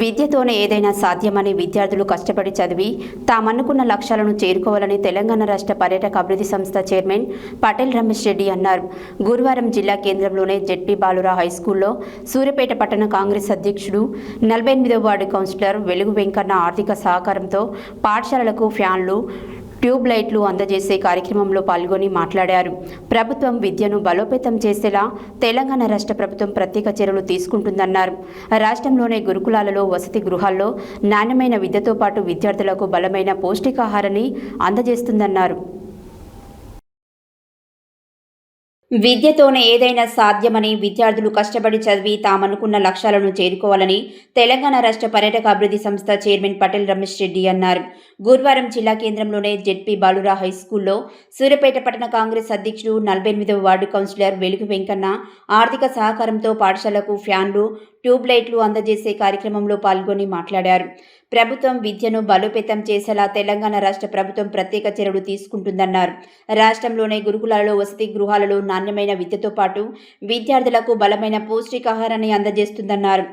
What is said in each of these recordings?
విద్యతోనే ఏదైనా సాధ్యమని విద్యార్థులు కష్టపడి చదివి తామనుకున్న లక్ష్యాలను చేరుకోవాలని తెలంగాణ రాష్ట్ర పర్యాటక అభివృద్ధి సంస్థ చైర్మన్ పటేల్ రమేష్ రెడ్డి అన్నారు. గురువారం జిల్లా కేంద్రంలోని జెడ్పీ బాలురా హైస్కూల్లో సూర్యాపేట పట్టణ కాంగ్రెస్ అధ్యక్షుడు 48వ వార్డు కౌన్సిలర్ వెలుగు వెంకన్న ఆర్థిక సహకారంతో పాఠశాలలకు ఫ్యాన్లు, ట్యూబ్ లైట్లు అందజేసే కార్యక్రమంలో పాల్గొని మాట్లాడారు. ప్రభుత్వం విద్యను బలోపేతం చేసేలా తెలంగాణ రాష్ట్ర ప్రభుత్వం ప్రత్యేక చర్యలు తీసుకుంటుందన్నారు. రాష్ట్రంలోని గురుకులాలలో, వసతి గృహాల్లో నాణ్యమైన విద్యతో పాటు విద్యార్థులకు బలమైన పౌష్టికాహారాన్ని అందజేస్తుందన్నారు. విద్యతోనే ఏదైనా సాధ్యమని విద్యార్థులు కష్టపడి చదివి తామనుకున్న లక్ష్యాలను చేరుకోవాలని తెలంగాణ రాష్ట్ర పర్యాటక అభివృద్ధి సంస్థ చైర్మన్ పటేల్ రమేష్ రెడ్డి అన్నారు. గురువారం జిల్లా కేంద్రంలోని జెడ్పీ బాలురా హైస్కూల్లో సూర్యాపేట పట్టణ కాంగ్రెస్ అధ్యక్షుడు 48వ వార్డు కౌన్సిలర్ వెలుగు వెంకన్న ఆర్థిక సహకారంతో పాఠశాలకు ఫ్యాన్లు, ట్యూబ్ లైట్లు అందజేసే కార్యక్రమంలో పాల్గొని మాట్లాడారు. ప్రభుత్వం విద్యను బలోపేతం చేసేలా తెలంగాణ రాష్ట్ర ప్రభుత్వం ప్రత్యేక చర్యలు తీసుకుంటుందన్నారు. రాష్ట్రంలోని గురుకులాలలో, వసతి గృహాలలో నాణ్యమైన విద్యతో పాటు విద్యార్థులకు బలమైన పౌష్టికాహారాన్ని అందజేస్తుందన్నారు.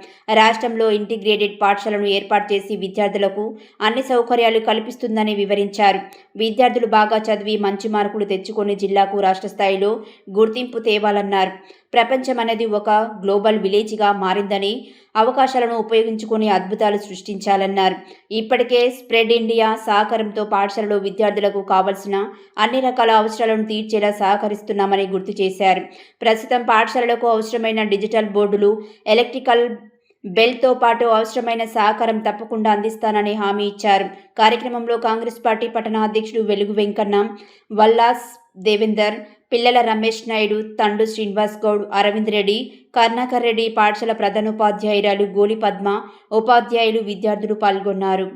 రాష్ట్రంలో ఇంటిగ్రేటెడ్ పాఠశాలను ఏర్పాటు చేసి విద్యార్థులకు అన్ని సౌకర్యాలు కల్పిస్తుందని వివరించారు. విద్యార్థులు బాగా చదివి మంచి మార్కులు తెచ్చుకొని జిల్లాకు రాష్ట్ర స్థాయిలో గుర్తింపు తేవాలన్నారు. ప్రపంచం అనేది ఒక గ్లోబల్ విలేజ్గా మారిందని, అవకాశాలను ఉపయోగించుకొని అద్భుతాలు సృష్టించాలన్నారు. ఇప్పటికే స్ప్రెడ్ ఇండియా సహకారంతో పాఠశాలలో విద్యార్థులకు కావలసిన అన్ని రకాల అవసరాలను తీర్చేలా సహకరిస్తున్నామని గుర్తు చేశారు. ప్రస్తుతం పాఠశాలలకు అవసరమైన డిజిటల్ బోర్డులు, ఎలక్ట్రికల్ బెల్తో పాటు అవసరమైన సహకారం తప్పకుండా అందిస్తానని హామీ ఇచ్చారు. కార్యక్రమంలో కాంగ్రెస్ పార్టీ పట్టణ అధ్యక్షుడు వెలుగు వెంకన్న, వల్లాస్ దేవేందర్, పిల్లల రమేష్ నాయుడు, తండు శ్రీనివాస్ గౌడ్, అరవింద్ రెడ్డి, కర్ణాకర్ రెడ్డి, పాఠశాల ప్రధానోపాధ్యాయురాలు గోలి పద్మ, ఉపాధ్యాయులు, విద్యార్థులు పాల్గొన్నారు.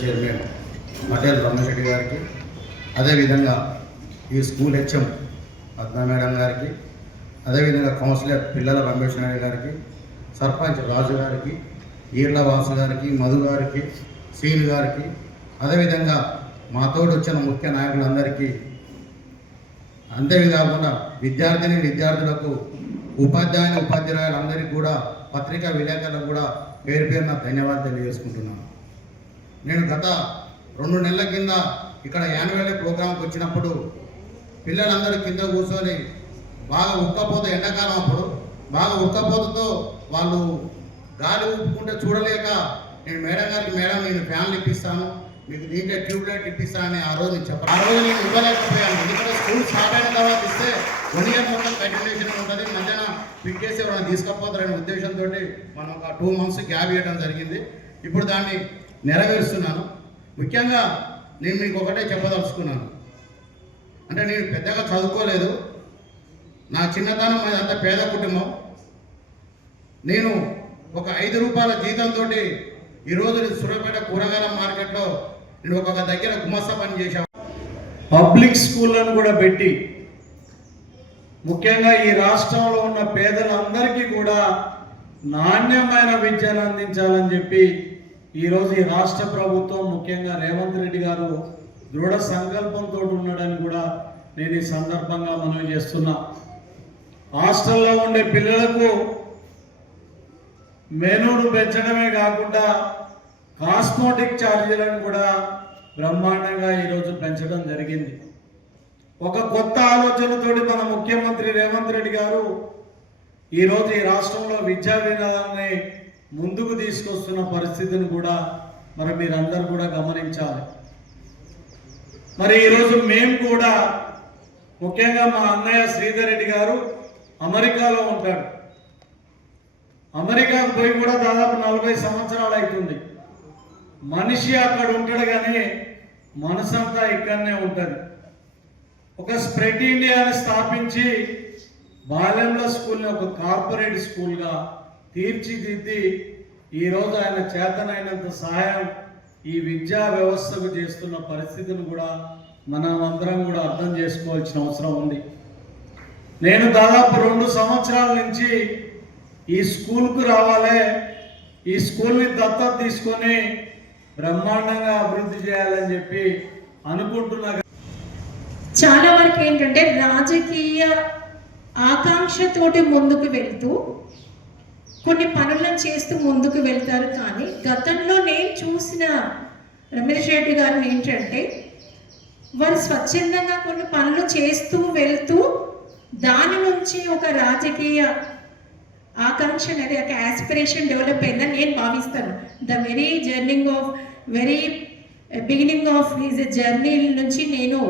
చైర్మన్ పటేల్ రమేష్ రెడ్డి గారికి, అదేవిధంగా ఈ స్కూల్ హెచ్ఎం పద్మా మేడం గారికి, అదేవిధంగా కౌన్సిలర్ పిల్లల రమేష్ నాయుడు గారికి, సర్పంచ్ రాజు గారికి, ఈర్ల వాసు గారికి, మధు గారికి, శ్రీను గారికి, అదేవిధంగా మా తోడు వచ్చిన ముఖ్య నాయకులందరికీ, అంతేకాకుండా విద్యార్థులకు, ఉపాధ్యాయులందరికీ కూడా, పత్రికా విలేకరులకు కూడా పేరు పేరున ధన్యవాదాలు తెలియజేసుకుంటున్నాను. నేను గత 2 నెలల కింద ఇక్కడ యాన్యువల్ ప్రోగ్రాంకి వచ్చినప్పుడు పిల్లలందరూ కింద కూర్చొని బాగా ఉక్కపోత, ఎండాకాలం అప్పుడు బాగా ఉక్కపోతతో వాళ్ళు గాలి ఊపుకుంటే చూడలేక నేను మేడం గారికి, మేడం నేను ఫ్యాన్లు ఇప్పిస్తాను, మీకు దీంట్లో ట్యూబ్ లైట్ ఇప్పిస్తానని ఆ రోజు చెప్పాను. ఆ రోజు నేను ఇవ్వలేకపోయాను. ఎందుకంటే స్కూల్ స్టార్ట్ అయిన తర్వాత ఇస్తే 1 ఇయర్ మొత్తం కంటిన్యూషన్ ఉంటుంది, మధ్యాహ్నం పిక్ చేసి ఎవరైనా తీసుకపోతారనే ఉద్దేశంతో మనం ఒక 2 months గ్యాప్ ఇవ్వడం జరిగింది. ఇప్పుడు దాన్ని నెరవేరుస్తున్నాను. ముఖ్యంగా నేను మీకు ఒకటే చెప్పదలుచుకున్నాను. అంటే నేను పెద్దగా చదువుకోలేదు, నా చిన్నతనం అదంతా పేద కుటుంబం. నేను ఒక 5 రూపాయల జీతంతో ఈరోజు సూర్యాపేట కూరగాయల మార్కెట్లో నేను ఒక దగ్గర గుమస్తా పని చేశాను. పబ్లిక్ స్కూళ్ళను కూడా పెట్టి ముఖ్యంగా ఈ రాష్ట్రంలో ఉన్న పేదలందరికీ కూడా నాణ్యమైన విద్యను అందించాలని చెప్పి ఈరోజు ఈ రాష్ట్ర ప్రభుత్వం, ముఖ్యంగా రేవంత్ రెడ్డి గారు దృఢ సంకల్పంతో ఉన్నాడని కూడా నేను ఈ సందర్భంగా మనవి చేస్తున్నా. హాస్టల్లో ఉండే పిల్లలకు మెనూను పెంచడమే కాకుండా కాస్మోటిక్ ఛార్జీలను కూడా బ్రహ్మాండంగా ఈరోజు పెంచడం జరిగింది. ఒక కొత్త ఆలోచనతోటి మన ముఖ్యమంత్రి రేవంత్ రెడ్డి గారు ఈరోజు ఈ రాష్ట్రంలో విద్యా విధానాన్ని ముందుకు తీసుకొస్తున్న పరిస్థితిని కూడా మరి మీరందరూ కూడా గమనించాలి. మరి ఈరోజు మేము కూడా ముఖ్యంగా మా అన్నయ్య శ్రీధర్ రెడ్డి గారు అమెరికాలో ఉంటాడు. అమెరికాకు పోయి కూడా దాదాపు 40 సంవత్సరాలు అవుతుంది. మనిషి అక్కడ ఉంటాడు కానీ మనసంతా ఇక్కడనే ఉంటుంది. ఒక స్ప్రెడ్ ఇండియాని స్థాపించి బాలెంల స్కూల్ని ఒక కార్పొరేట్ స్కూల్గా తీర్చిదిద్ది ఈరోజు ఆయన చేతనైనంత సహాయం ఈ విద్యా వ్యవస్థకు చేస్తున్న పరిస్థితిని కూడా మనం అందరం కూడా అర్థం చేసుకోవాల్సిన అవసరం ఉంది. నేను దాదాపు 2 సంవత్సరాల నుంచి ఈ స్కూల్కు రావాలి, ఈ స్కూల్ని దత్తత తీసుకొని బ్రహ్మాండంగా అభివృద్ధి చేయాలని చెప్పి అనుకుంటున్నా. చాలా వరకు ఏంటంటే రాజకీయ ఆకాంక్షతోటి ముందుకు వెళ్తూ కొన్ని పనులను చేస్తూ ముందుకు వెళ్తారు. కానీ గతంలో నేను చూసిన రమేష్ రెడ్డి గారిని ఏంటంటే వారు స్వచ్ఛందంగా కొన్ని పనులు చేస్తూ వెళ్తూ దాని నుంచి ఒక రాజకీయ ఆకాంక్ష అనేది ఒక ఆస్పిరేషన్ డెవలప్ అయిందని నేను భావిస్తాను. The very beginning of his journey నుంచి నేను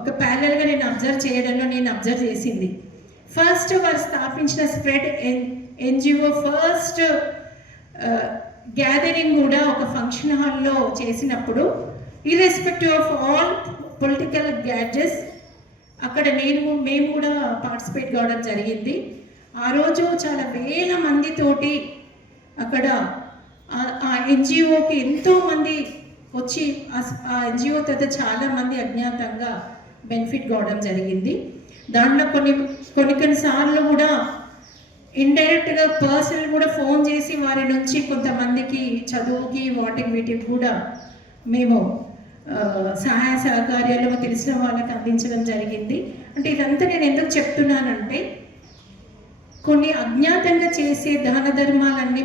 ఒక ప్యారల్గా నేను అబ్జర్వ్ చేయడంలో నేను అబ్జర్వ్ చేసింది. ఫస్ట్ వారు స్థాపించిన స్ప్రెడ్ ఎన్జిఓ ఫస్ట్ గ్యాదరింగ్ కూడా ఒక ఫంక్షన్ హాల్లో చేసినప్పుడు ఇర్రెస్పెక్టివ్ ఆఫ్ ఆల్ పొలిటికల్ గ్యాడ్జెస్ అక్కడ మేము కూడా పార్టిసిపేట్ కావడం జరిగింది. ఆ రోజు చాలా వేల మందితోటి అక్కడ ఆ ఎన్జిఓకి ఎంతోమంది వచ్చి ఆ ఎన్జిఓ తర్వాత చాలామంది అజ్ఞాతంగా బెనిఫిట్ కావడం జరిగింది. దాంట్లో కొన్ని సార్లు కూడా ఇండైరెక్ట్గా పర్సనల్ కూడా ఫోన్ చేసి వారి నుంచి కొంతమందికి చదువుకి వీటికి కూడా మేము సహాయ సహకార్యాలు తెలిసిన వాళ్ళకి అందించడం జరిగింది. అంటే ఇదంతా నేను ఎందుకు చెప్తున్నానంటే కొన్ని అజ్ఞాతంగా చేసే దాన ధర్మాలన్నీ